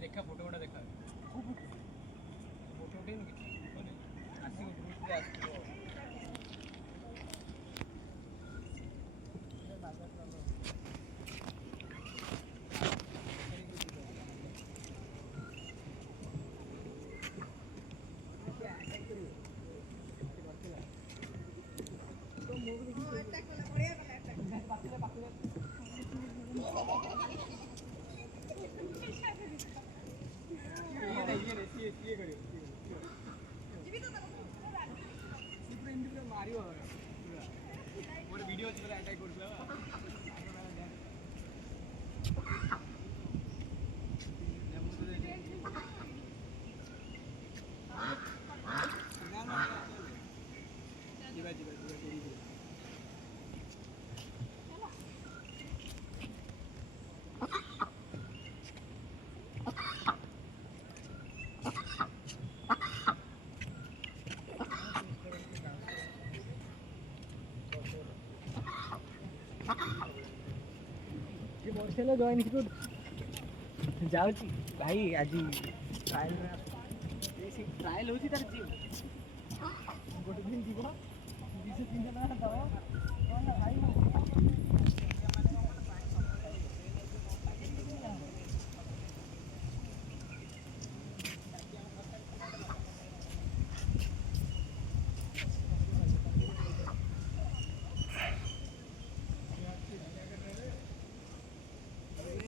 देखा फोटो गोटा देखा फोटो उठे माने आसी ग्रुप रे आसी ये करियो मारियो मोर वीडियो अछि बला अटैक करला जीवा जीवा जीवा चलो जॉइन इंस्टीट्यूट जाऊँ भाई आज ट्रायल ट्रायल होती तार जीव गोटे दिन जीव 200-300 टका दब भाई